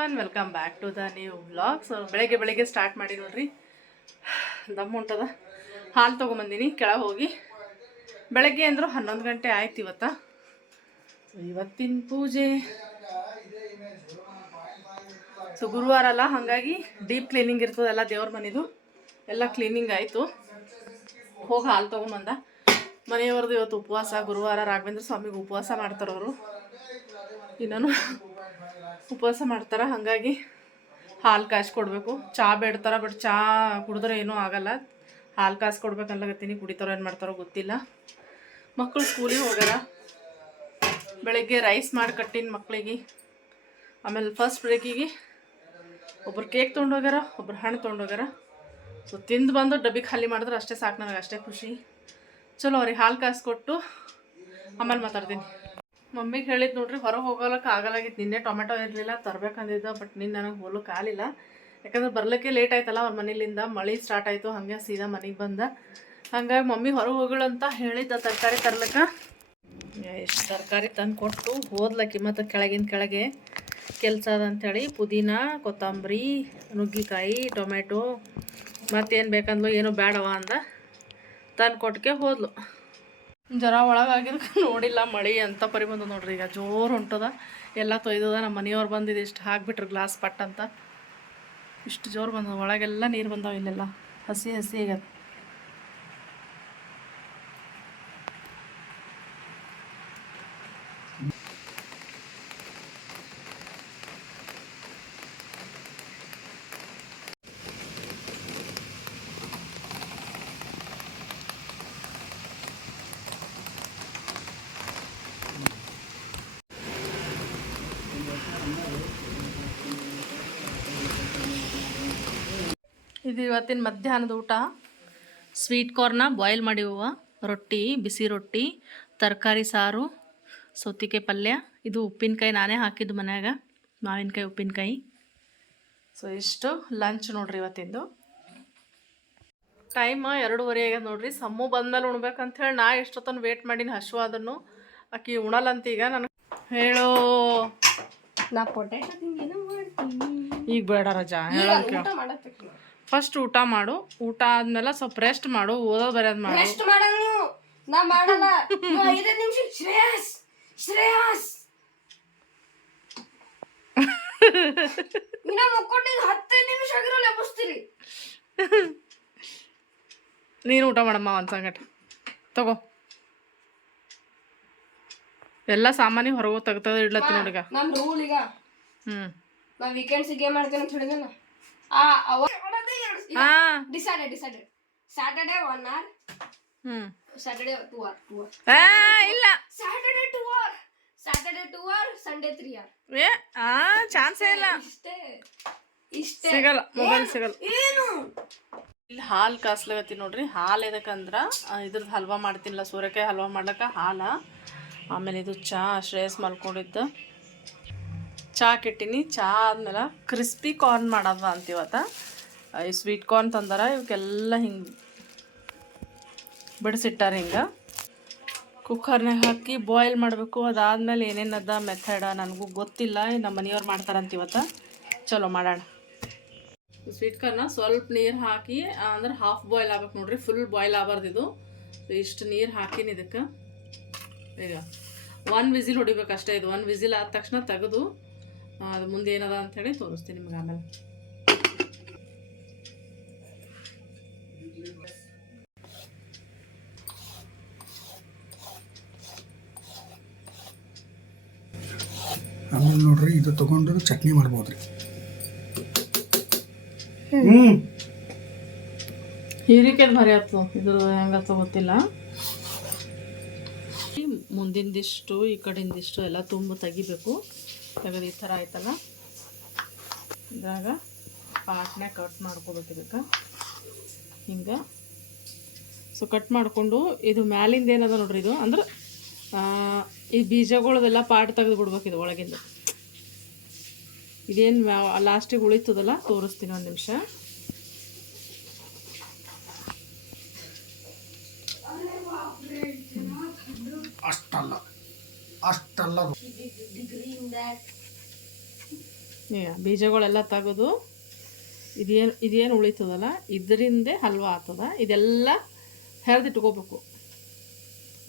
One welcome back to the new vlog so ಬೆಳಗ್ಗೆ ಬೆಳಗ್ಗೆ start ಮಾಡಿ ನೋಡ್ರಿ ದಮ್ ಉಂಟದ. ಹಾಲು ತೊಗೊಂಬಂದಿನಿ, ಕೆಳಗೆ ಹೋಗಿ. ಬೆಳಗ್ಗೆ ಅಂದರು ಹನ್ನೊಂದು ಗಂಟೆ ಆಯ್ತು ಇವತ್ತ. ಇವತ್ತಿನ ಪೂಜೆ ಸೊ ಗುರುವಾರ ಅಲ್ಲ, ಹಾಗಾಗಿ ಡೀಪ್ ಕ್ಲೀನಿಂಗ್ ಇರ್ತದಲ್ಲ ದೇವ್ರ ಮನೆದು. ಎಲ್ಲ ಕ್ಲೀನಿಂಗ್ ಆಯಿತು. ಹೋಗಿ ಹಾಲು ತೊಗೊಂಬಂದ. ಮನೆಯವ್ರದ್ದು ಇವತ್ತು ಉಪವಾಸ, ಗುರುವಾರ ರಾಘವೇಂದ್ರ ಸ್ವಾಮಿಗೆ ಉಪವಾಸ ಮಾಡ್ತಾರವರು ಇನ್ನೂ ಉಪವಾಸ ಮಾಡ್ತಾರೆ, ಹಾಗಾಗಿ ಹಾಲು ಕಾಯ್ಸಿ ಕೊಡಬೇಕು ಚಹಾ ಬೇಡ್ತಾರೆ ಬಟ್ ಚಾ ಕುಡಿದ್ರೆ ಏನೂ ಆಗಲ್ಲ. ಹಾಲು ಕಾಸು ಕೊಡ್ಬೇಕು ಅನ್ಲಕತ್ತೀನಿ ಕುಡಿತಾರೋ ಏನು ಮಾಡ್ತಾರೋ ಗೊತ್ತಿಲ್ಲ. ಮಕ್ಕಳು ಸ್ಕೂಲಿಗೆ ಹೋಗ್ಯಾರ. ಬೆಳಗ್ಗೆ ರೈಸ್ ಮಾಡಿ ಕಟ್ಟಿನ ಮಕ್ಕಳಿಗೆ ಆಮೇಲೆ ಫಸ್ಟ್ ಬ್ರೇಕಿಗೆ ಒಬ್ರು ಕೇಕ್ ತೊಗೊಂಡೋಗ್ಯಾರ, ಒಬ್ರು ಹಣ್ಣು ತೊಗೊಂಡೋಗ್ಯಾರ. ಸೊ ತಿಂದು ಬಂದು ಡಬ್ಬಿ ಖಾಲಿ ಮಾಡಿದ್ರೆ ಅಷ್ಟೇ ಸಾಕು, ನನಗೆ ಅಷ್ಟೇ ಖುಷಿ. ಚಲೋ ಅವ್ರಿಗೆ ಹಾಲು ಕಾಯಿಸ್ಕೊಟ್ಟು ಕೊಟ್ಟು ಆಮೇಲೆ ಮಾತಾಡ್ತೀನಿ. ಮಮ್ಮಿಗೆ ಹೇಳಿದ್ ನೋಡ್ರಿ, ಹೊರಗೆ ಹೋಗೋಲಕ್ಕೆ ಆಗಲಾಗಿತ್ತು. ನಿನ್ನೆ ಟೊಮೆಟೊ ಇರಲಿಲ್ಲ, ತರ್ಬೇಕಂದಿದ್ದ ಬಟ್ ನಿನ್ನ ನನಗೆ ಹೋಗ್ಲಿಕ್ಕೆ ಆಗಲಿಲ್ಲ. ಯಾಕಂದ್ರೆ ಬರ್ಲಿಕ್ಕೆ ಲೇಟ್ ಆಯ್ತಲ್ಲ ಅವ್ರ ಮನೇಲಿಂದ, ಮಳೆ ಸ್ಟಾರ್ಟ್ ಆಯಿತು, ಹಾಗೆ ಸೀದಾ ಮನೆಗೆ ಬಂದ. ಹಂಗಾಗಿ ಮಮ್ಮಿ ಹೊರಗೆ ಅಂತ ಹೇಳಿದ್ದ ತರಕಾರಿ ತರ್ಲಿಕ್ಕೆ. ಎಷ್ಟು ತರಕಾರಿ ತಂದು ಕೊಟ್ಟು ಹೋದ್ಲಕ್ಕಿ ಮತ್ತು ಕೆಳಗಿನ ಕೆಳಗೆ ಕೆಲಸ ಅದ ಹೇಳಿ ಪುದೀನ, ಕೊತ್ತಂಬರಿ, ನುಗ್ಗಿಕಾಯಿ ಟೊಮೆಟೊ ಮತ್ತೇನು ಬೇಕಂದ್ಲು ಏನೂ ಬೇಡವ ಅಂದ. ತಂದು ಕೊಟ್ಟಕ್ಕೆ ಹೋದ್ಲು. ಜರ ಒಳಗಾಗಿ ನೋಡಿಲ್ಲ ಮಳೆ ಅಂತ ಪರಿ ಬಂದು ನೋಡ್ರಿ. ಈಗ ಜೋರು ಹೊಂಟದ. ಎಲ್ಲ ತೊಯ್ದದ. ನಮ್ಮ ಮನೆಯವ್ರು ಬಂದಿದೆ ಇಷ್ಟು ಹಾಕ್ಬಿಟ್ರು ಗ್ಲಾಸ್ ಪಟ್ ಅಂತ. ಇಷ್ಟು ಜೋರು ಬಂದದ. ಒಳಗೆಲ್ಲ ನೀರು ಬಂದಾವ ಇಲ್ಲೆಲ್ಲ. ಹಸಿ ಹಸಿ ಈಗ ಇದು ಇವತ್ತಿನ ಮಧ್ಯಾಹ್ನದ ಊಟ. ಸ್ವೀಟ್ ಕಾರ್ನ ಬಾಯ್ಲ್ ಮಾಡಿವ ರೊಟ್ಟಿ ಬಿಸಿ ರೊಟ್ಟಿ ತರಕಾರಿ ಸಾರು ಸೌತಿಕಾಯಿ ಪಲ್ಯ. ಇದು ಉಪ್ಪಿನಕಾಯಿ ನಾನೇ ಹಾಕಿದ್ದು ಮನ್ಯಾಗ ಮಾವಿನಕಾಯಿ ಉಪ್ಪಿನಕಾಯಿ. ಸೊ ಇಷ್ಟು ಲಂಚ್ ನೋಡ್ರಿ ಇವತ್ತಿಂದು. ಟೈಮ್ ಎರಡೂವರೆ ಆಗ್ಯದ ನೋಡ್ರಿ. ಸಮ್ಮು ಬಂದ್ಮೇಲೆ ಉಣ್ಬೇಕಂತ ಹೇಳಿ ನಾ ಎಷ್ಟೊತ್ತನ ವೇಟ್ ಮಾಡೀನಿ ಹಶು ಅದನ್ನು. ಆಕಿ ಉಣಲ್ಲಂತ ಈಗ ನನಗೆ ಹೇಳೋ. ನಾ ಪೊಟ್ಯಾಟೊ ಈಗ ಬೇಡ ರಜಾ ಹೇಳ ಫಸ್ಟ್ ಊಟ ಮಾಡು. ಊಟ ಆದ್ಮೇಲೆ ಸ್ವಲ್ಪ ರೆಸ್ಟ್ ಮಾಡು. ಓದೋದು ಬರೆಯೋದು ಮಾಡು. ರೆಸ್ಟ್ ಮಾಡಲ್ಲ ನೀವು ನಾ ಮಾಡಲ್ಲ. ನೀವು ನಿಮಿಷ ಶ್ರೇಯಸ್. ಶ್ರೇಯಸ್. ಇನ್ನ ಮುಕ್ಕೊಂಡಿದ್ದು ಹತ್ತೈದು ನಿಮಿಷ ಆಗಿರಲ್ಲ ಎಬ್ಬಿಸ್ತೀರಿ. ನೀನು ಊಟ ಮಾಡಮ್ಮ ಒಂದು ಸಂಗಟ. ತಗೋ. ಎಲ್ಲ ಸಾಮಾನ್ಯ ಹೊರಗೆ ತೆಗ್ತದ ಇಡ್ಲತ್ತಿ ನೋಡಿಗ ನಮ್ ರೂಲ್ ಈಗ. ಹ್ಞೂ ನಾ ವೀಕೆಂಡ್ಸ್ ಗೇಮ್ ಮಾಡ್ತೇನೆ ಅಂತ ಹೇಳಿದೆನ ಆ ಅವ decided decided Saturday one hour ಹ್ಞೂ Saturday two hour two hour ಆ ಇಲ್ಲ. Saturday two hour Saturday two hour Sunday three hour ಏ ಆ ಚಾನ್ಸೇ ಇಲ್ಲ. ಇಷ್ಟೇ ಇಷ್ಟೇ. ಸಿಗಲ್ಲ ಮೊಬೈಲ್ ಸಿಗಲ್ಲ. ಏನು? ಇಲ್ಲಿ ಹಾಲು ಕಾಸ್ಲಾಗತ್ತಿ ನೋಡ್ರಿ. ಹಾಲು ಎದಕ್ಕಂದ್ರೆ ಇದ್ರದ್ದು ಹಲ್ವಾ ಮಾಡ್ತೀನಿಲ್ಲ ಸೂರ್ಯಕಾಯಿ ಹಲ್ವಾ ಮಾಡ್ಲಿಕ್ಕೆ ಹಾಲ. ಆಮೇಲೆ ಇದು ಚಾ ಶ್ರೇಯಸ್ ಮಲ್ಕೊಂಡಿದ್ದ. ಚಾ ಕಿಟ್ಟಿನಿ. ಚಾ ಆದ್ಮೇಲೆ ಕ್ರಿಸ್ಪಿ ಕಾರ್ನ್ ಮಾಡೋದ ಅಂತೀವತ್ತ ಈ ಸ್ವೀಟ್ ಕಾರ್ನ್ ತಂದಾರ, ಇವಕ್ಕೆಲ್ಲ ಹಿಂಗೆ ಬಿಡಿಸಿಟ್ಟಾರ ಹಿಂಗೆ. ಕುಕ್ಕರ್ನಾಗ ಹಾಕಿ ಬಾಯ್ಲ್ ಮಾಡಬೇಕು, ಅದಾದ್ಮೇಲೆ ಏನೇನದ ಮೆಥಡ ನನಗೂ ಗೊತ್ತಿಲ್ಲ ನಮ್ಮ ಮನೆಯವ್ರು ಮಾಡ್ತಾರಂತ ಇವತ್ತು. ಚಲೋ ಮಾಡೋಣ. ಸ್ವೀಟ್ ಕಾರ್ನ ಸ್ವಲ್ಪ ನೀರು ಹಾಕಿ ಅಂದ್ರೆ ಹಾಫ್ ಬಾಯ್ಲ್ ಆಗ್ಬೇಕು ನೋಡ್ರಿ ಫುಲ್ ಬಾಯ್ಲ್ ಆಗಬಾರ್ದು ಇದು. ಇಷ್ಟು ನೀರು ಹಾಕಿನಿ ಇದಕ್ಕೆ. ಈಗ ಒನ್ ವಿಸಿಲ್ ಹೊಡಿಬೇಕು ಅಷ್ಟೇ ಇದು ಒನ್ ವಿಸಿಲ್ ಆದ ತಕ್ಷಣ ತೆಗೆದು ಅದು ಮುಂದೆ ಏನದ ಹೇಳಿ ತೋರಿಸ್ತೀನಿ ನಿಮ್ಗೆ ಆಮೇಲೆ. ಆಮೇಲೆ ನೋಡ್ರಿ ಇದು ತಗೊಂಡ್ರೆ ಚಟ್ನಿ ಮಾಡ್ಬೋದ್ರಿ. ಹ್ಮ್. ಹೀರಿಕೆದು ಭಾರಿ ಆಯ್ತು ಇದು ಹೆಂಗತ್ತ ಗೊತ್ತಿಲ್ಲ. ಮುಂದಿಂದಿಷ್ಟು ಈ ಕಡೆಯಿಂದಿಷ್ಟು ಎಲ್ಲ ತುಂಬ ತೆಗಿಬೇಕು. ತೆಗೆದು ಈ ಥರ ಆಯ್ತಲ್ಲ? ಇದ್ರಾಗ ಪಾಟ್ನ್ಯಾಗ ಕಟ್ ಮಾಡ್ಕೋಬೇಕು ಇದಕ್ಕೆ. ಹಿಂಗೆ. ಸೊ ಕಟ್ ಮಾಡಿಕೊಂಡು ಇದು ಮ್ಯಾಲಿಂದ ಏನದ ನೋಡ್ರಿ ಇದು? ಅಂದ್ರೆ ಈ ಬೀಜಗಳದೆಲ್ಲ ಪಾಟ್ ತೆಗೆದು ಬಿಡ್ಬೇಕು ಇದು ಒಳಗಿಂದ. ಇದೇನು ಲಾಸ್ಟಿಗೆ ಉಳಿತದಲ್ಲ? ತೋರಿಸ್ತೀನಿ ಒಂದು ನಿಮಿಷ. ಅಷ್ಟಲ್ಲ. ಅಷ್ಟಲ್ಲ. ಬೀಜಗಳೆಲ್ಲ ತೆಗೆದು ಇದೇನು ಇದೇನು ಉಳಿತದಲ್ಲ? ಇದರಿಂದೇ ಹಲ್ವಾ ಆಗ್ತದ. ಇದೆಲ್ಲ ಹೆರೆದಿಟ್ಕೋಬೇಕು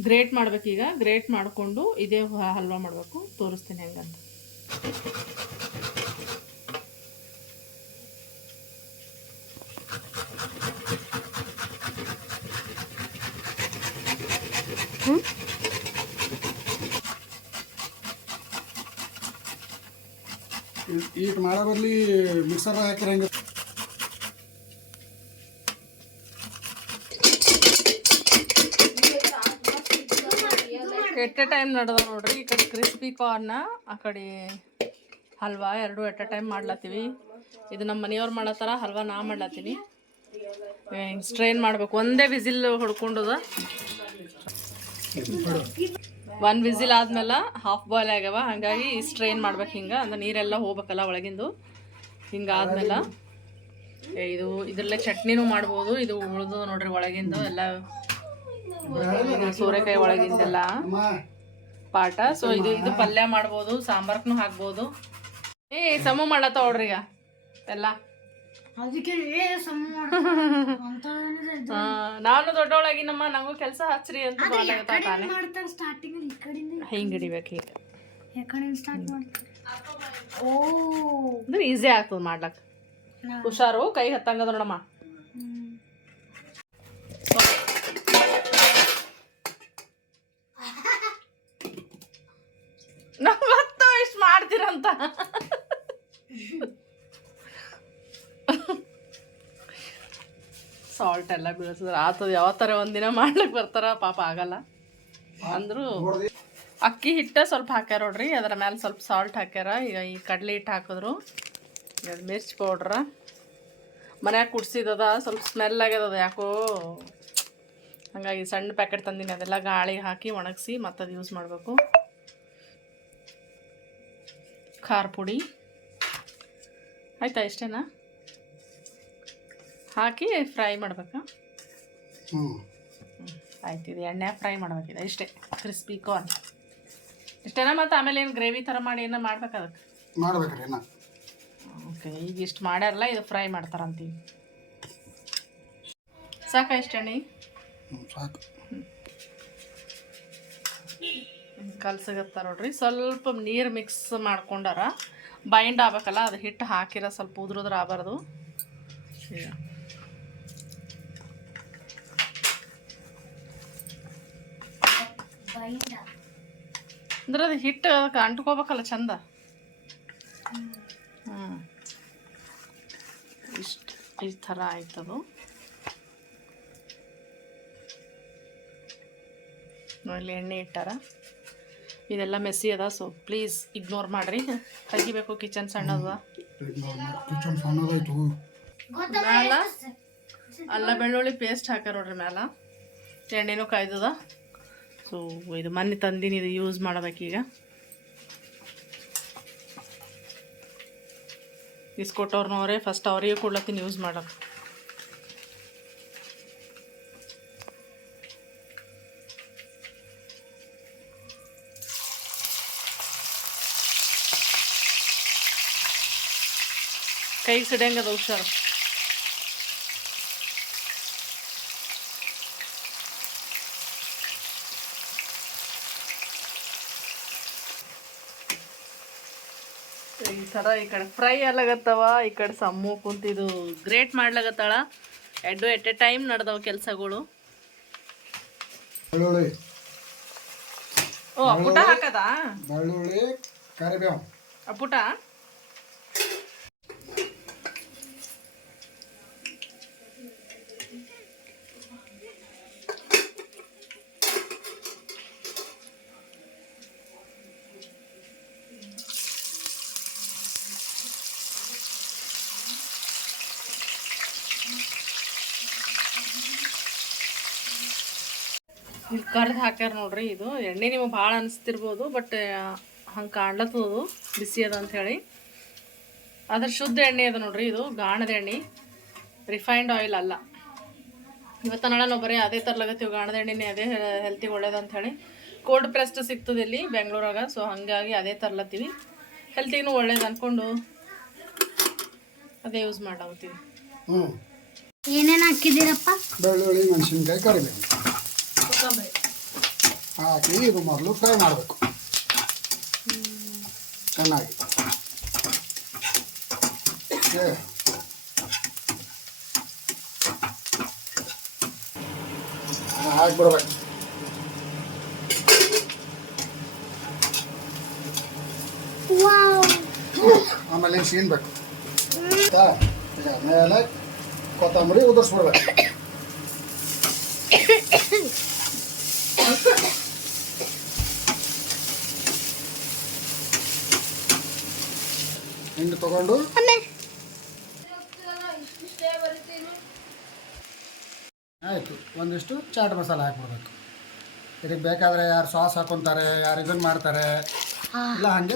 ಗ್ರೇಟ್ ಮಾಡ್ಬೇಕೀಗ. ಗ್ರೇಟ್ ಮಾಡಿಕೊಂಡು ಇದೇ ಹಲ್ವ ಮಾಡಬೇಕು. ತೋರಿಸ್ತೀನಿ ಹೆಂಗಂತ. ಈಟ್ ಮಾಡೋ ಬರಲಿ ಮಿಕ್ಸರ್ ಹಾಕಿರ ಹೆಂಗೆ ಎ ಟೈಮ್ ನಡೆದ ನೋಡ್ರಿ, ಈ ಕಡೆ ಕ್ರಿಸ್ಪಿ ಕಾರ್ನ ಆ ಕಡೆ ಹಲ್ವಾ ಎರಡು ಎಟ್ ಎ ಟೈಮ್ ಮಾಡ್ಲತ್ತೀವಿ. ಇದು ನಮ್ಮ ಮನೆಯವ್ರು ಮಾಡತ್ತಾರ, ಹಲ್ವಾ ನಾ ಮಾಡ್ಲತ್ತೀನಿ. ಸ್ಟ್ರೈನ್ ಮಾಡ್ಬೇಕು. ಒಂದೇ ವಿಸಿಲ್ ಹೊಡ್ಕೊಂಡದ. ಒಂದು ವಿಸಿಲ್ ಆದ್ಮೇಲೆ ಹಾಫ್ ಬಾಯ್ಲ್ ಆಗ್ಯಾವ, ಹಾಗಾಗಿ ಸ್ಟ್ರೈನ್ ಮಾಡ್ಬೇಕು ಹಿಂಗೆ. ಅಂದ್ರೆ ನೀರೆಲ್ಲ ಹೋಗ್ಬೇಕಲ್ಲ ಒಳಗಿಂದು. ಹಿಂಗಾದ್ಮೇಲೆ ಇದು ಇದ್ರಲ್ಲೇ ಚಟ್ನಿನೂ ಮಾಡ್ಬೋದು, ಇದು ಉಳ್ದು ನೋಡ್ರಿ ಒಳಗಿಂದು, ಎಲ್ಲ ಸೋರೆಕಾಯಿ ಒಳಗಿಂದೆಲ್ಲ. ಪಾಠ. ಸೊ ಇದು ಇದು ಪಲ್ಯ ಮಾಡ್ಬೋದು ಸಾಂಬಾರ್ಕ್ನು ಹಾಕ್ಬೋದು. ಏ ಸಮ ಮಾಡತ್ತ ನೋಡ್ರಿ ಈಗ. ಎಲ್ಲ. ನಾನು ದೊಡ್ಡವಳಾಗಿನಮ್ಮ ನಂಗೂ ಕೆಲಸ ಹಚ್ಚ್ರಿ ಅಂತ ಹಿಂಗೆ ಹಿಡಿಬೇಕು ಈಗ. ಅಂದ್ರೆ ಈಸಿ ಆಗ್ತದೆ ಮಾಡ್ಲಕ್ ಹುಷಾರು ಕೈ ಹತ್ತಂಗದ ನೋಡಮ್ಮ. ಮಾಡ್ತೀರಂತ ಸಾಲ್ಟ್ ಎಲ್ಲ ಬೀಳ್ತದ ಆತದ ಥರ ಒಂದಿನ ಮಾಡ್ಲಿಕ್ಕೆ ಬರ್ತಾರ ಪಾಪ ಆಗಲ್ಲ. ಅಂದ್ರು ಅಕ್ಕಿ ಹಿಟ್ಟ ಸ್ವಲ್ಪ ಹಾಕ್ಯಾರ ನೋಡ್ರಿ, ಅದರ ಮೇಲೆ ಸ್ವಲ್ಪ ಸಾಲ್ಟ್ ಹಾಕ್ಯಾರ. ಈಗ ಈ ಕಡಲೆ ಹಿಟ್ಟು ಹಾಕಿದ್ರು. ಮಿರ್ಚ್ ಪೌಡ್ರ ಮನ್ಯಾಗ ಕುಡ್ಸಿದದ, ಸ್ವಲ್ಪ ಸ್ಮೆಲ್ ಆಗ್ಯದ ಯಾಕೋ. ಹಾಗಾಗಿ ಸಣ್ಣ ಪ್ಯಾಕೆಟ್ ತಂದಿನಿ, ಅದೆಲ್ಲ ಗಾಳಿಗೆ ಹಾಕಿ ಒಣಗಿಸಿ ಅದು ಯೂಸ್ ಮಾಡಬೇಕು. ಖಾರ ಪುಡಿ. ಆಯ್ತಾ ಇಷ್ಟೇನಾ ಹಾಕಿ ಫ್ರೈ ಮಾಡಬೇಕಾ? ಹ್ಞೂ ಆಯ್ತು ಇದು ಎಣ್ಣೆ ಫ್ರೈ ಮಾಡ್ಬೇಕಿದೆ ಇಷ್ಟೇ ಕ್ರಿಸ್ಪಿ ಕಾರ್ನ್. ಇಷ್ಟೇನಾ ಮತ್ತು ಆಮೇಲೆ ಏನು ಗ್ರೇವಿ ಥರ ಮಾಡಿ ಏನೋ ಮಾಡ್ಬೇಕು ಅದಕ್ಕೆ ಮಾಡ್ಬೇಕ್ರಿ ಓಕೆ ಈಗ ಇಷ್ಟು ಮಾಡ್ಯಾರಲ್ಲ ಇದು ಫ್ರೈ ಮಾಡ್ತಾರಂತೀವಿ. ಸಾಕಾ ಇಷ್ಟೇ ಎಣ್ಣೆ ಹ್ಞೂ ಸಾಕು ಕಲ್ಸಗತ್ತಾರ ನೋಡ್ರಿ. ಸ್ವಲ್ಪ ನೀರು ಮಿಕ್ಸ್ ಮಾಡ್ಕೊಂಡಾರ ಬೈಂಡ್ ಆಗ್ಬೇಕಲ್ಲ, ಅದು ಹಿಟ್ಟು ಹಾಕಿರ ಸ್ವಲ್ಪ ಉದ್ರದ್ರ ಆಗಬಾರ್ದು. ಈಗ. ಅಂದ್ರೆ ಅದು ಹಿಟ್ಟು ಅದಕ್ಕೆ ಅಂಟ್ಕೋಬೇಕಲ್ಲ ಚಂದ. ಹ್ಞೂ ಇಷ್ಟು, ಈ ಥರ ಆಯ್ತದು. ಎಣ್ಣೆ ಇಟ್ಟಾರ. ಇದೆಲ್ಲ ಮೆಸ್ಸಿ ಅದ ಸೊ ಪ್ಲೀಸ್ ಇಗ್ನೋರ್ ಮಾಡ್ರಿ. ತೆಗಿಬೇಕು ಕಿಚನ್ ಸಣ್ಣದ ಮ್ಯಾಲ? ಅಲ್ಲ ಬೆಳ್ಳುಳ್ಳಿ ಪೇಸ್ಟ್ ಹಾಕ ನೋಡ್ರಿ ಮ್ಯಾಲ. ಎಣ್ಣೆನೂ ಕಾಯ್ದದ. ಸೊ ಇದು ಮೊನ್ನೆ ತಂದಿನಿ ಇದು ಯೂಸ್ ಮಾಡೋದಕ್ಕೀಗ ಇಸ್ಕೊಟ್ಟವ್ರನ್ನವರೇ ಫಸ್ಟ್ ಅವರಿಗೆ ಕೊಡ್ಲತ್ತೀನಿ ಯೂಸ್ ಮಾಡೋಕೆ. ಕೈಗೆ ಸಿಡಂಗದ ಹುಷಾರು. ಈ ಥರ ಈ ಕಡೆ ಫ್ರೈ ಆಗ್ಲಾಗತ್ತವ ಈ ಕಡೆ ಸಮ್ಮು ಕುಂತಿದು ಗ್ರೇಟ್ ಮಾಡ್ಲಾಗತ್ತಾಳ. ಎಡ್ಡು ಎಟ್ ಎ ಟೈಮ್ ನಡೆದವ ಕೆಲಸಗಳು. ಓ ಅಪ್ಪುಟ ಹಾಕದಾ? ಬೆಳ್ಳುಳ್ಳಿ ಕರಿಬೇವು. ಅಪ್ಪುಟ? ಇಲ್ಲಿ ಕರ್ದು ಹಾಕ್ಯಾರ ನೋಡ್ರಿ ಇದು. ಎಣ್ಣೆ ನಿಮಗೆ ಭಾಳ ಅನಿಸ್ತಿರ್ಬೋದು ಬಟ್ ಹಂಗೆ ಕಾಣ್ಲತ್ತದು ಬಿಸಿ ಅದ ಅಂಥೇಳಿ ಅದ್ರ ಶುದ್ಧ ಎಣ್ಣೆ ಅದ ನೋಡ್ರಿ ಇದು ಗಾಣದ ಎಣ್ಣೆ. ರಿಫೈನ್ಡ್ ಆಯಿಲ್ ಅಲ್ಲ. ಇವತ್ತು ನಾಳೆ ನಾವು ಬರೀ ಅದೇ ತರ್ಲಾಗತ್ತೀವಿ ಗಾಣದ ಎಣ್ಣೆನೇ ಅದೇ ಹೆಲ್ತಿಗೆ ಒಳ್ಳೇದು ಹೇಳಿ. ಕೋಲ್ಡ್ ಪ್ರೆಸ್ಟ್ ಸಿಗ್ತದೆ ಇಲ್ಲಿ ಬೆಂಗಳೂರಾಗ ಸೊ ಹಾಗಾಗಿ ಅದೇ ತರ್ಲತ್ತೀವಿ. ಹೆಲ್ತಿಗೂ ಒಳ್ಳೇದು ಅಂದ್ಕೊಂಡು ಅದೇ ಯೂಸ್ ಮಾಡಾವತ್ತೀವಿ ಹ್ಞೂ ಏನೇನು ಹಾಕಿದ್ದೀರಪ್ಪ? ಬೆಳ್ಳುಳ್ಳಿ ಮೆಣಸಿನ್ಕಾಯಿ ಕರಿಬೇವು. ಕೊತ್ತಂಬರಿ ಹಾಕಿ ಇದು ಮೊದಲು ಫ್ರೈ ಮಾಡಬೇಕು ಚೆನ್ನಾಗಿ ಓಕೆ ಹಾಕ್ಬಿಡ್ಬೇಕು ಆಮೇಲೆ ಹಿಂಗೆ ಸೀನ್ಬೇಕು ಆಯ್ತಾ ಈಗ ಮೇಲೆ ಕೊತ್ತಂಬರಿ ಉದುರಿಸ್ಬಿಡ್ಬೇಕು ಹಿಂಗೆ ತಗೊಂಡು. ಆಯಿತು ಒಂದಿಷ್ಟು ಚಾಟ್ ಮಸಾಲ ಹಾಕ್ಬಿಡ್ಬೇಕು. ಇದಕ್ಕೆ ಬೇಕಾದರೆ ಯಾರು ಸಾಸ್ ಹಾಕೊತಾರೆ ಯಾರು ಇದನ್ನು ಮಾಡ್ತಾರೆ ಇಲ್ಲ ಹಾಗೆ.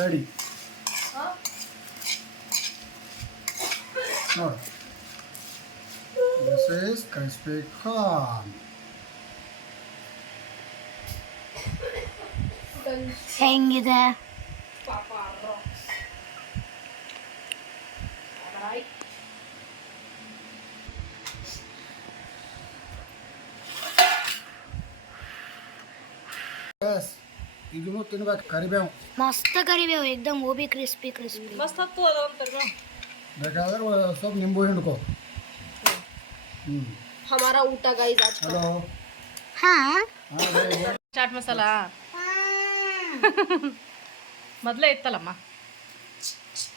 ರೆಡಿ. ನೋಡಿ. ದಿಸ್ ಈಸ್ ಕ್ರಿಸ್ಪಿ ಕಾರ್ನ್ ಹೆಂಗಿದೆ ಎಸ್ ಇದನ್ನು ತಿನ್ಬೇಕು ಕರಿಬೇವು ಮಸ್ತ್ ಕರಿಬೇವು ಏಕ್ದಮ್ ಓಬಿ ಕ್ರಿಸ್ಪಿ ಕ್ರಿಸ್ಪಿ ಮಸ್ತ್ ಹತ್ತು ಅದ ಅಂತಾರ ಬೇಕಾದ್ರೆ ಒ- ಸ್ವಲ್ಪ ನಿಂಬು ಹಿಂಡ್ಕೊ ಹ್ಞೂ ಹಮಾರ ಊಟ ಗೈಸ್ ಆಜ್ ಹಲೋ ಹಾ ಹಾಂ ಚಾಟ್ ಮಸಾಲ ಮೊದಲೇ ಇತ್ತಲ್ಲಮ್ಮ?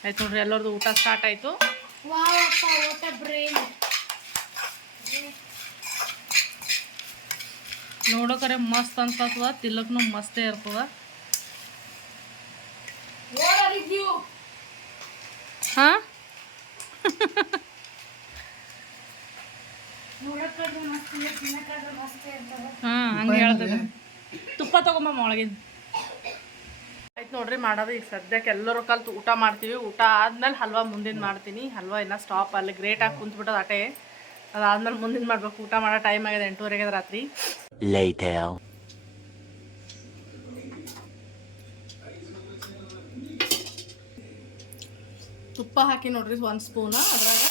ಆಯ್ತು ನೋಡ್ರಿ ಎಲ್ಲರದು ಊಟ ಸ್ಟಾರ್ಟ್ ಆಯಿತು. ನೋಡೋಕರೆ ಮಸ್ತ್ ಅನ್ಸತ್ತದ ತಿಲ್ಲಕ್ನು ಮಸ್ತೇ ಇರ್ತದ. ಹಾ? ಹಾ ಹಂಗೆ ಹೇಳ್ತದೆ. ತುಪ್ಪ ತಗೊಂಬಮ್ಮ ಒಳಗಿಂದ. ಆಯ್ತು ನೋಡ್ರಿ ಮಾಡೋದು ಈಗ ಸದ್ಯಕ್ಕೆ ಎಲ್ಲರೂ ಕಲ್ತು ಊಟ ಮಾಡ್ತೀವಿ. ಊಟ ಆದ್ಮೇಲೆ ಹಲ್ವಾ ಮುಂದಿನ ಮಾಡ್ತೀನಿ. ಹಲ್ವಾ ಇನ್ನ ಸ್ಟಾಪ್ ಅಲ್ಲಿ ಗ್ರೇಟ್ ಆಗಿ ಕುಂತ್ಬಿಟ್ಟದ ಅಟೆ ಅದಾದ್ಮೇಲೆ ಮುಂದಿನ ಮಾಡ್ಬೇಕು. ಊಟ ಮಾಡೋ ಟೈಮ್ ಆಗಿದೆ ಎಂಟೂವರೆಗೆ ರಾತ್ರಿ. ತುಪ್ಪ ಹಾಕಿ ನೋಡ್ರಿ ಒಂದು ಸ್ಪೂನ್ ಅದ್ರಾಗ.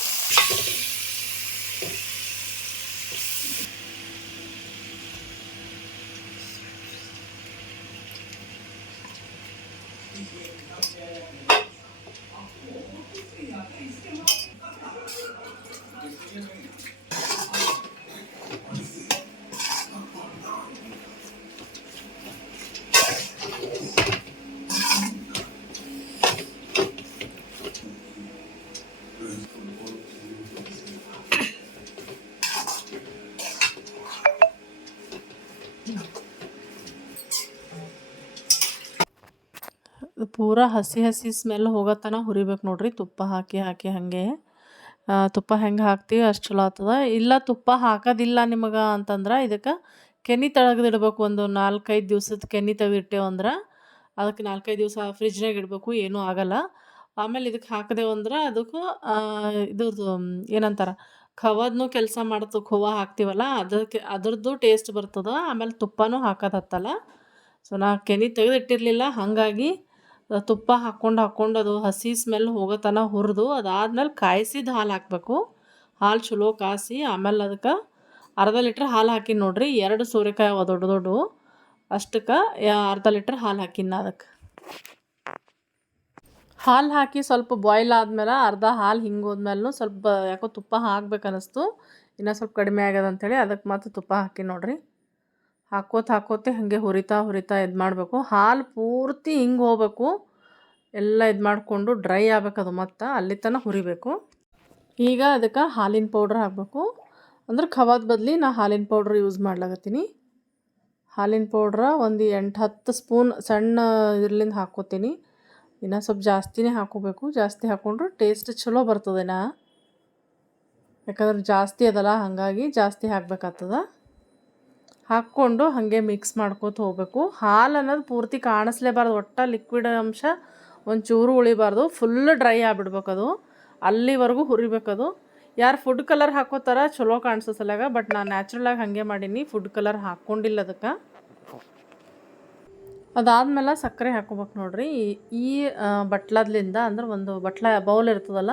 ಪೂರಾ ಹಸಿ ಹಸಿ ಸ್ಮೆಲ್ ಹೋಗತ್ತನ ಹುರಿಬೇಕು ನೋಡ್ರಿ. ತುಪ್ಪ ಹಾಕಿ ಹಾಕಿ ಹಾಗೆ. ತುಪ್ಪ ಹೆಂಗೆ ಹಾಕ್ತೀವಿ ಅಷ್ಟು ಚಲೋ ಆಗ್ತದ. ಇಲ್ಲ ತುಪ್ಪ ಹಾಕೋದಿಲ್ಲ ನಿಮಗೆ ಅಂತಂದ್ರೆ ಇದಕ್ಕೆ ಕೆನೆ ತೆಳಗದಿಡ್ಬೇಕು ಒಂದು ನಾಲ್ಕೈದು ದಿವ್ಸದ ಕೆನೆ ತೆಗೆದಿಟ್ಟೇವು ಅಂದ್ರೆ ಅದಕ್ಕೆ ನಾಲ್ಕೈದು ದಿವಸ ಫ್ರಿಜ್ನಾಗ ಇಡಬೇಕು. ಏನೂ ಆಗಲ್ಲ. ಆಮೇಲೆ ಇದಕ್ಕೆ ಹಾಕಿದೆವು ಅಂದ್ರೆ ಅದಕ್ಕೆ ಇದು ಏನಂತಾರೆ, ಖವಾದ್ನು ಕೆಲಸ ಮಾಡ್ತು ಖೋವ ಹಾಕ್ತೀವಲ್ಲ, ಅದಕ್ಕೆ ಅದ್ರದ್ದು ಟೇಸ್ಟ್ ಬರ್ತದೆ. ಆಮೇಲೆ ತುಪ್ಪನೂ ಹಾಕೋದತ್ತಲ್ಲ ಸೊ ನಾ ಕೆನೆ ತೆಗೆದಿಟ್ಟಿರಲಿಲ್ಲ ಹಾಗಾಗಿ ತುಪ್ಪ ಹಾಕ್ಕೊಂಡು ಹಾಕ್ಕೊಂಡು ಅದು ಹಸಿ ಸ್ಮೆಲ್ ಹೋಗೋ ತನಕ ಹುರಿದು ಅದಾದ್ಮೇಲೆ ಕಾಯಿಸಿದ ಹಾಲು ಹಾಕಬೇಕು. ಹಾಲು ಚಲೋ ಕಾಯಿಸಿ ಆಮೇಲೆ ಅದಕ್ಕೆ ಅರ್ಧ ಲೀಟ್ರ್ ಹಾಲು ಹಾಕಿನಿ ನೋಡ್ರಿ, ಎರಡು ಸೂರ್ಯಕಾಯಿ ಅವ ದೊಡ್ಡ ದೊಡ್ಡವು ಅಷ್ಟಕ್ಕೆ ಅರ್ಧ ಲೀಟ್ರ್ ಹಾಲು ಹಾಕಿನ ಅದಕ್ಕೆ ಹಾಲು ಹಾಕಿ ಸ್ವಲ್ಪ ಬಾಯ್ಲ್ ಆದಮೇಲೆ ಅರ್ಧ ಹಾಲು ಹಿಂಗೆ ಹೋದ್ಮೇಲೂ ಸ್ವಲ್ಪ ಯಾಕೋ ತುಪ್ಪ ಹಾಕ್ಬೇಕು ಅನ್ನಿಸ್ತು ಇನ್ನೂ ಸ್ವಲ್ಪ ಕಡಿಮೆ ಆಗ್ಯದ ಅಂಥೇಳಿ ಅದಕ್ಕೆ ಮತ್ತೆ ತುಪ್ಪ ಹಾಕಿ ನೋಡ್ರಿ. ಹಾಕೋತ ಹಾಕೋತೆ ಹಾಗೆ ಹುರಿತಾ ಹುರಿತಾ ಇದು ಮಾಡಬೇಕು. ಹಾಲು ಪೂರ್ತಿ ಹಿಂಗೆ ಹೋಗ್ಬೇಕು. ಎಲ್ಲ ಇದು ಮಾಡಿಕೊಂಡು ಡ್ರೈ ಆಗಬೇಕು ಅದು ಮತ್ತು ಅಲ್ಲಿ ತನಕ ಹುರಿಬೇಕು. ಈಗ ಅದಕ್ಕೆ ಹಾಲಿನ ಪೌಡ್ರ್ ಹಾಕಬೇಕು. ಅಂದ್ರೆ ಖವಾದ ಬದಲಿ ನಾ ಹಾಲಿನ ಪೌಡ್ರ್ ಯೂಸ್ ಮಾಡ್ಲಾಗತ್ತೀನಿ ಹಾಲಿನ ಪೌಡ್ರ ಒಂದು ಎಂಟು ಹತ್ತು ಸ್ಪೂನ್ ಸಣ್ಣ ಇದರಿಂದ ಹಾಕೋತೀನಿ. ಇನ್ನು ಸ್ವಲ್ಪ ಜಾಸ್ತಿನೇ ಹಾಕೋಬೇಕು. ಜಾಸ್ತಿ ಹಾಕ್ಕೊಂಡ್ರೆ ಟೇಸ್ಟ್ ಚಲೋ ಬರ್ತದೆ ನಾ. ಯಾಕಂದ್ರೆ ಜಾಸ್ತಿ ಅದಲ್ಲ, ಹಾಗಾಗಿ ಜಾಸ್ತಿ ಹಾಕ್ಬೇಕಾಗ್ತದ. ಹಾಕ್ಕೊಂಡು ಹಾಗೆ ಮಿಕ್ಸ್ ಮಾಡ್ಕೋತ ಹೋಗಬೇಕು. ಹಾಲು ಅನ್ನೋದು ಪೂರ್ತಿ ಕಾಣಿಸ್ಲೇಬಾರ್ದು. ಒಟ್ಟು ಲಿಕ್ವಿಡ್ ಅಂಶ ಒಂಚೂರು ಉಳಿಬಾರ್ದು. ಫುಲ್ ಡ್ರೈ ಆಗಿಬಿಡ್ಬೇಕು ಅದು ಅಲ್ಲಿವರೆಗೂ ಹುರಿಬೇಕದು. ಯಾರು ಫುಡ್ ಕಲರ್ ಹಾಕೋತಾರ ಚಲೋ ಕಾಣಿಸೋ ಸಲ್ಯಾಗ ಬಟ್ ನಾನು ನ್ಯಾಚುರಲಾಗಿ ಹಾಗೆ ಮಾಡೀನಿ. ಫುಡ್ ಕಲರ್ ಹಾಕ್ಕೊಂಡಿಲ್ಲ ಅದಕ್ಕೆ. ಅದಾದ್ಮೇಲೆ ಸಕ್ಕರೆ ಹಾಕೋಬೇಕು ನೋಡ್ರಿ. ಈ- ಈ ಬಟ್ಲದ್ಲಿಂದ ಅಂದ್ರೆ ಒಂದು ಬಟ್ಲ ಬೌಲ್ ಇರ್ತದಲ್ಲ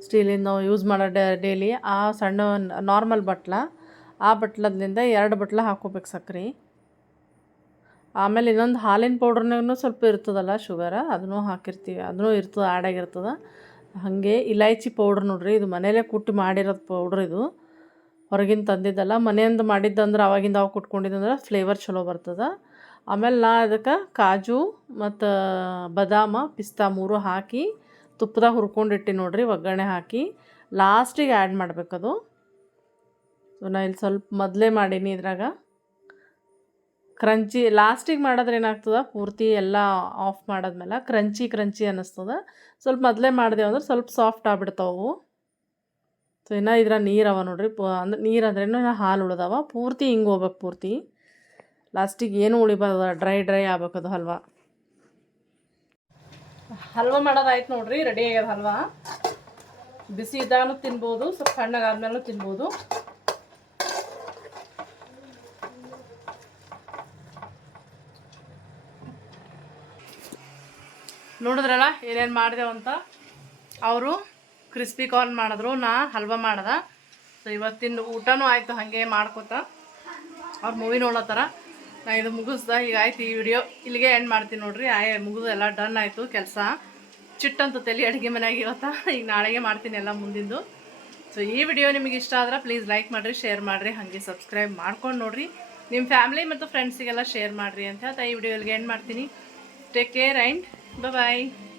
ಸ್ಟೀಲಿಂದ ನಾವು ಯೂಸ್ ಮಾಡೋ ಡೈಲಿ ಆ ಸಣ್ಣ ನಾರ್ಮಲ್ ಬಟ್ಲ. ಆ ಬಟ್ಲದ್ಲಿಂದ ಎರಡು ಬಟ್ಲ ಹಾಕೋಬೇಕು ಸಕ್ಕರೆ ಆಮೇಲೆ ಇನ್ನೊಂದು ಹಾಲಿನ ಪೌಡ್ರ್ನಾಗೂ ಸ್ವಲ್ಪ ಇರ್ತದಲ್ಲ ಶುಗರ, ಅದನ್ನು ಹಾಕಿರ್ತೀವಿ, ಅದನ್ನು ಇರ್ತದೆ ಆ್ಯಡ್ ಆಗಿರ್ತದೆ ಹಾಗೆ ಇಲಾಯ್ಚಿ ಪೌಡ್ರ್ ನೋಡ್ರಿ, ಇದು ಮನೆಯಲ್ಲೇ ಕುಟ್ಟಿ ಮಾಡಿರೋದು ಪೌಡ್ರ್ ಇದು. ಹೊರಗಿಂದ ತಂದಿದ್ದಲ್ಲ, ಮನೆಯಿಂದ ಮಾಡಿದ್ದಂದ್ರೆ ಅವಾಗಿಂದ ಅವಾಗ ಕುಟ್ಕೊಂಡಿದ್ದಂದ್ರೆ ಫ್ಲೇವರ್ ಚಲೋ ಬರ್ತದೆ. ಆಮೇಲೆ ನಾ ಅದಕ್ಕೆ ಕಾಜು ಮತ್ತು ಬದಾಮ, ಪಿಸ್ತಾ ಮೂರು ಹಾಕಿ ತುಪ್ಪದಾಗ ಹುರ್ಕೊಂಡಿಟ್ಟು ನೋಡ್ರಿ, ಒಗ್ಗರಣೆ ಹಾಕಿ. ಲಾಸ್ಟಿಗೆ ಆ್ಯಡ್ ಮಾಡಬೇಕದು. ಸೊ ನಾ ಇಲ್ಲಿ ಸ್ವಲ್ಪ ಮೊದಲೇ ಮಾಡೀನಿ ಇದ್ರಾಗ. ಕ್ರಂಚಿ ಲಾಸ್ಟಿಗೆ ಮಾಡಿದ್ರೆ ಏನಾಗ್ತದೆ? ಪೂರ್ತಿ ಎಲ್ಲ ಆಫ್ ಮಾಡಿದ್ಮೇಲೆ ಕ್ರಂಚಿ ಕ್ರಂಚಿ ಅನ್ನಿಸ್ತದೆ. ಸ್ವಲ್ಪ ಮೊದಲೇ ಮಾಡಿದೆವು ಅಂದ್ರೆ ಸ್ವಲ್ಪ ಸಾಫ್ಟ್ ಆಗ್ಬಿಡ್ತಾವು ಸೊ ಇನ್ನೂ ಇದ್ರ ನೀರವ ಅವ ನೋಡ್ರಿ. ಪ, ಅಂದ್ರೆ ನೀರು ಅಂದ್ರೇನು ಹಾಲು ಉಳ್ದವ. ಪೂರ್ತಿ ಹಿಂಗೆ ಹೋಗ್ಬೇಕು ಪೂರ್ತಿ. ಲಾಸ್ಟಿಗೆ ಏನು ಉಳಿಬಾರ್ದು? ಡ್ರೈ ಡ್ರೈ ಆಗ್ಬೇಕು ಅದು ಹಲ್ವಾ. ಹಲ್ವಾ ಮಾಡೋದಾಯ್ತು ನೋಡ್ರಿ. ರೆಡಿ ಆಗ್ಯದ ಹಲ್ವಾ. ಬಿಸಿ ಇದ್ದಾನು ತಿನ್ಬೋದು. ಸ್ವಲ್ಪ ತಣ್ಣಗಾದ್ಮೇಲೂ ತಿನ್ಬೋದು. ನೋಡಿದ್ರಲ್ಲ, ಏನೇನು ಮಾಡಿದೆವು ಅಂತ? ಅವರು ಕ್ರಿಸ್ಪಿ ಕಾರ್ನ್ ಮಾಡಿದ್ರು, ನಾ ಹಲ್ವಾ ಮಾಡ್ದೆ. ಸೊ ಇವತ್ತಿನ ಊಟನೂ ಆಯಿತು, ಹಾಗೆ ಮಾಡ್ಕೋತ. ಅವ್ರು ಮೂವಿ ನೋಡತ್ತಾರ ನಾ ಇದು ಮುಗಿಸ್ದ, ಈಗ ಆಯ್ತು ಈ ವಿಡಿಯೋ ಇಲ್ಲಿಗೆ ಎಂಡ್ ಮಾಡ್ತೀನಿ ನೋಡ್ರಿ. ಆಯ್, ಮುಗಿದು ಎಲ್ಲ ಡನ್ ಆಯಿತು, ಕೆಲಸ. ಚಿಟ್ಟಂತ ತಲೆ ಅಡುಗೆ ಮನೆಯಾಗ ಇವತ್ತ ಈಗ ನಾಳೆಗೆ ಮಾಡ್ತೀನಿ ಎಲ್ಲ ಮುಂದಿಂದು. ಸೊ ಈ ವಿಡಿಯೋ ನಿಮಗೆ ಇಷ್ಟ ಆದ್ರೆ ಪ್ಲೀಸ್ ಲೈಕ್ ಮಾಡಿರಿ ಶೇರ್ ಮಾಡಿರಿ, ಹಾಗೆ ಸಬ್ಸ್ಕ್ರೈಬ್ ಮಾಡ್ಕೊಂಡು ನೋಡ್ರಿ. ನಿಮ್ಮ ಫ್ಯಾಮಿಲಿ ಮತ್ತು ಫ್ರೆಂಡ್ಸಿಗೆಲ್ಲ ಶೇರ್ ಮಾಡಿರಿ ಅಂತ ಹೇಳ್ತಾ ಈ ವಿಡಿಯೋ ಇಲ್ಲಿಗೆ ಎಂಡ್ ಮಾಡ್ತೀನಿ. Take care and Bye-bye.